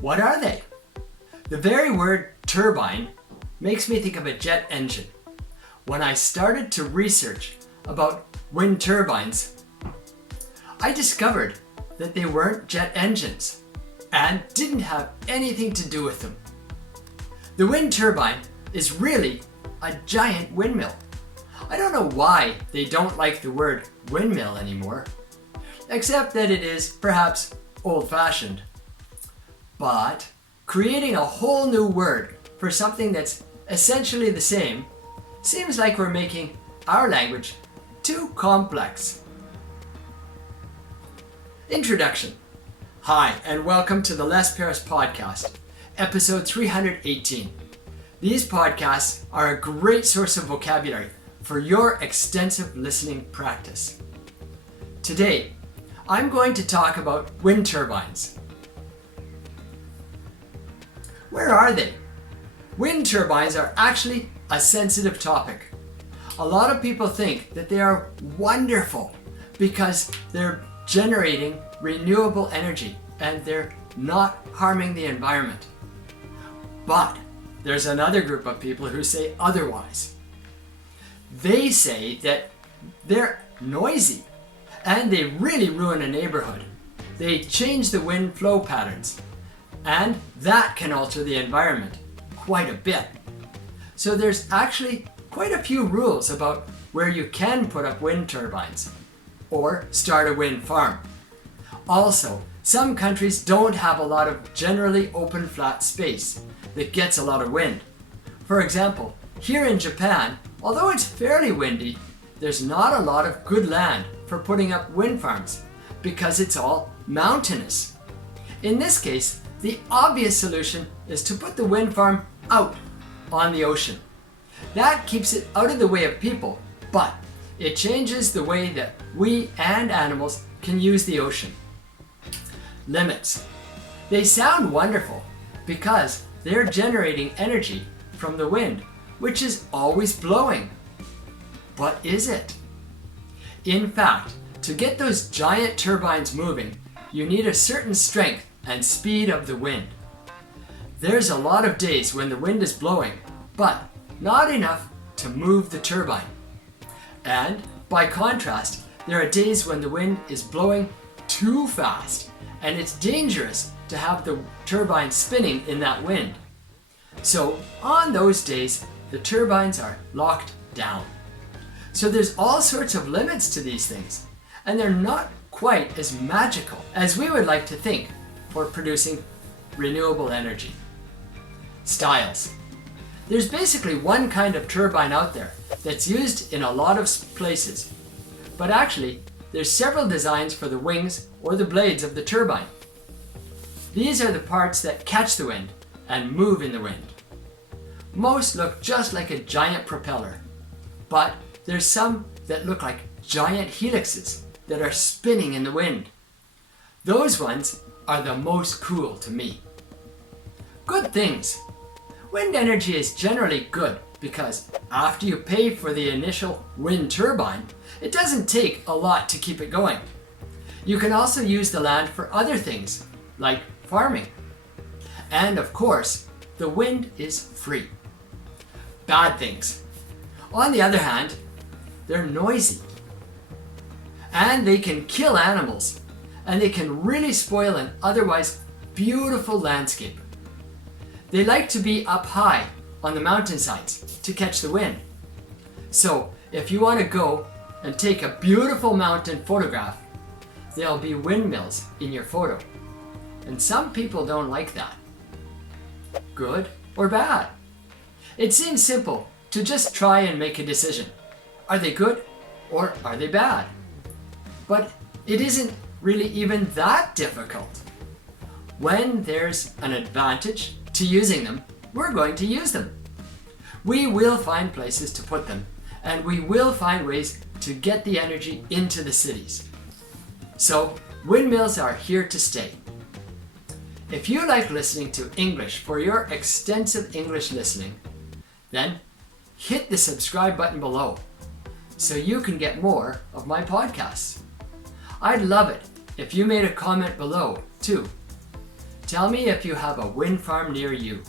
What are they? The very word turbine makes me think of a jet engine. When I started to research about wind turbines, I discovered that they weren't jet engines and didn't have anything to do with them. The wind turbine is really a giant windmill. I don't know why they don't like the word windmill anymore, except that it is perhaps old-fashioned. But creating a whole new word for something that's essentially the same seems like we're making our language too complex. Introduction. Hi, and welcome to the Les Paris Podcast, episode 318. These podcasts are a great source of vocabulary for your extensive listening practice. Today, I'm going to talk about wind turbines. Where are they? Wind turbines are actually a sensitive topic. A lot of people think that they are wonderful because they're generating renewable energy and they're not harming the environment. But there's another group of people who say otherwise. They say that they're noisy and they really ruin a neighborhood. They change the wind flow patterns, and that can alter the environment quite a bit. So there's actually quite a few rules about where you can put up wind turbines or start a wind farm. Also, some countries don't have a lot of generally open flat space that gets a lot of wind. For example, here in Japan, although it's fairly windy, there's not a lot of good land for putting up wind farms because it's all mountainous. In this case, the obvious solution is to put the wind farm out on the ocean. That keeps it out of the way of people, but it changes the way that we and animals can use the ocean. Limits. They sound wonderful because they're generating energy from the wind, which is always blowing. But is it? In fact, to get those giant turbines moving, you need a certain strength and speed of the wind. There's a lot of days when the wind is blowing, but not enough to move the turbine. And by contrast, there are days when the wind is blowing too fast, and it's dangerous to have the turbine spinning in that wind. So on those days, the turbines are locked down. So there's all sorts of limits to these things, and they're not quite as magical as we would like to think for producing renewable energy. Styles. There's basically one kind of turbine out there that's used in a lot of places, but actually there's several designs for the wings or the blades of the turbine. These are the parts that catch the wind and move in the wind. Most look just like a giant propeller, but there's some that look like giant helixes that are spinning in the wind. Those ones are the most cool to me. Good things. Wind energy is generally good because after you pay for the initial wind turbine, it doesn't take a lot to keep it going. You can also use the land for other things like farming. And of course, the wind is free. Bad things. On the other hand, they're noisy. And they can kill animals. And they can really spoil an otherwise beautiful landscape. They like to be up high on the mountainsides to catch the wind. So if you want to go and take a beautiful mountain photograph, there'll be windmills in your photo. And some people don't like that. Good or bad? It seems simple to just try and make a decision. Are they good or are they bad? But it isn't really even that difficult. When there's an advantage to using them, we're going to use them. We will find places to put them, and we will find ways to get the energy into the cities. So windmills are here to stay. If you like listening to English for your extensive English listening, then hit the subscribe button below so you can get more of my podcasts. I'd love it if you made a comment below too. Tell me if you have a wind farm near you.